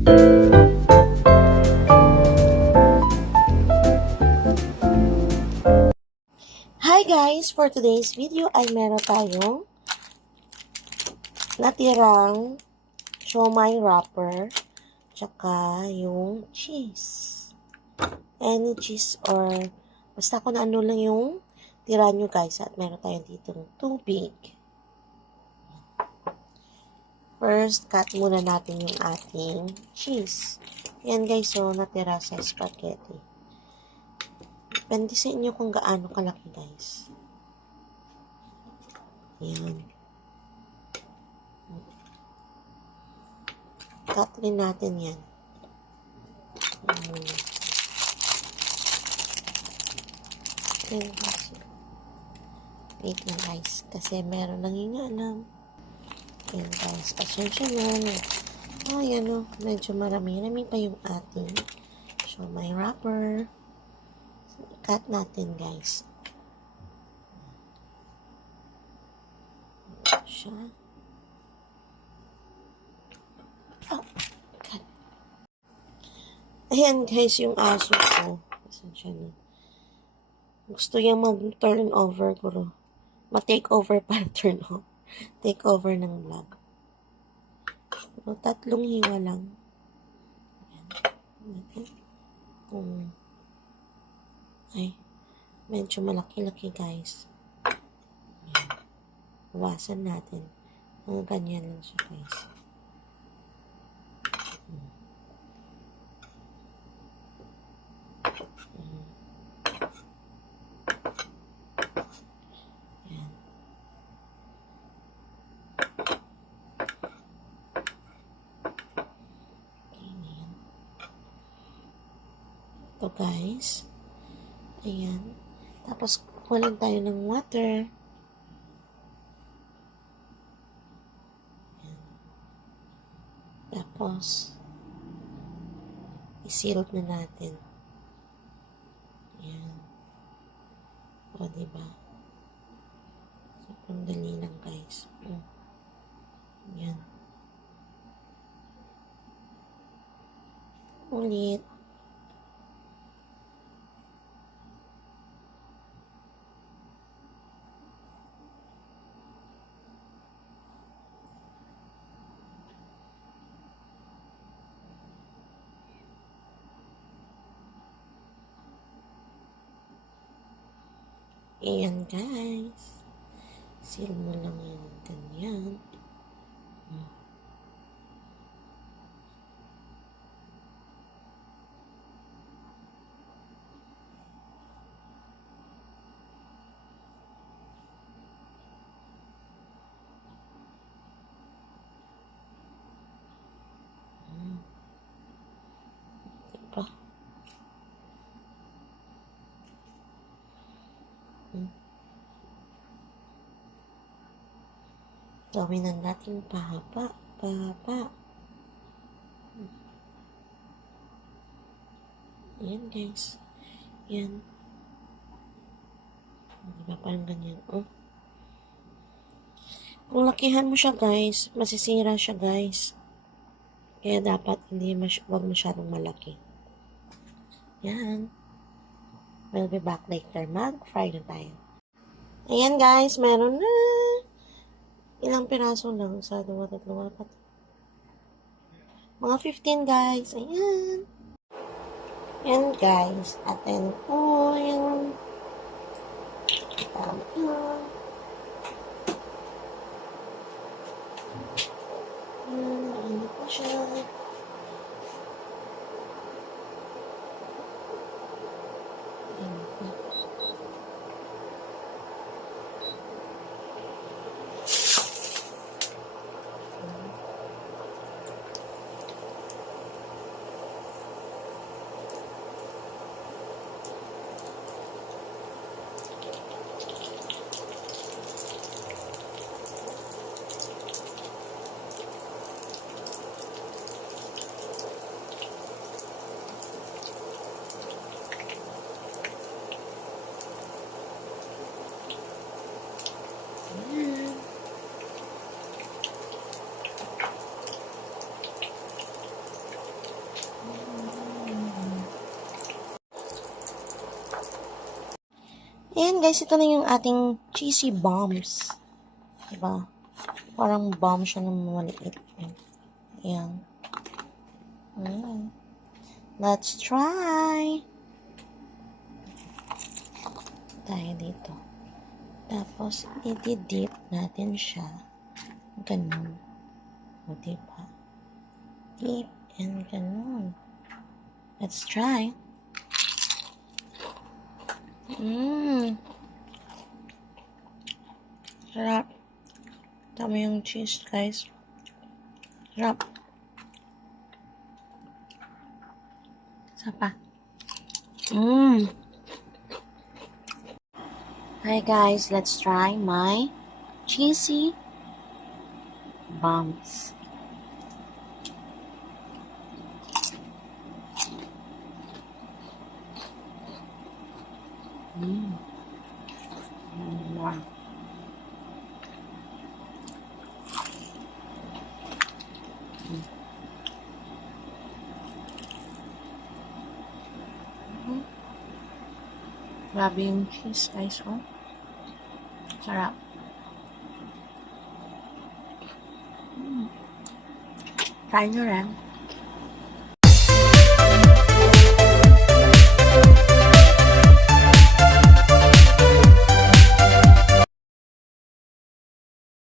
Hi guys! For today's video ay meron tayong natirang siomay wrapper tsaka yung cheese. Any cheese or basta kung ano lang yung tira nyo guys at meron tayong dito tubig. First, cut muna natin yung ating cheese. Yan guys, so natira sa spaghetti. Depende sa inyo kung gaano kalaki, guys. Yan. Cut rin natin yan. Yan. Guys. Wait lang, guys. Kasi meron nang alam. Yan, guys. Pasensya na. Oh, yan o. Medyo marami-rami pa yung ating so my wrapper cut natin guys. Siya. Oh, cut. Ayan guys, yung aso ko. Pasensya na. Gusto niya mag-turn over, guro. Ma-take over para turn over. Take over ng vlog. So, tatlong hiwa lang. Ayan. Natin. Kung ay, medyo malaki-laki guys. Ayan. Iwasan natin. Mga ganyan lang siya guys. Hmm. Hmm. Ayan. Ganyan. Ito guys. Ayan. Tapos, kuha lang tayo ng water. Ayan. Tapos, isilot na natin. Ayan. O, diba? Sobrang dali lang, guys. Mm. Ayan. Ulit. Ayan guys. Seal mo lang yung ganyan. Hmm. Diba? Hmm. Gawin na natin pahaba, pahaba. Ayan guys. Yan. Diba parang ganyan. Oh. Kung lakihan mo siya guys, masisira siya guys. Kaya dapat hindi mas wag masyadong malaki. Yan. We'll be back later. Mag-fry na tayo. Ayan guys, meron na. Ilang piraso lang. Sa dalawa, tatlo, apat. Mga 15 guys. Ayan. Ayan guys. Atin po yung tama yun. Ayan, ano po siya. Ayan guys, ito na yung ating cheesy bombs. Diba? Parang bomb siya ng maliit. Ayan. Let's try! Tayo dito. Tapos, i-dip natin siya. Ganun. O, diba? Dip and ganun. Let's try. Mmm. Sarap. Tama yung cheese, guys. Sarap. Isa. Mmm. Hi guys, let's try my cheesy bombs. Mmm. Mmm. Grabe yung cheese, guys, oh. Sarap. Mm. Nyo rin.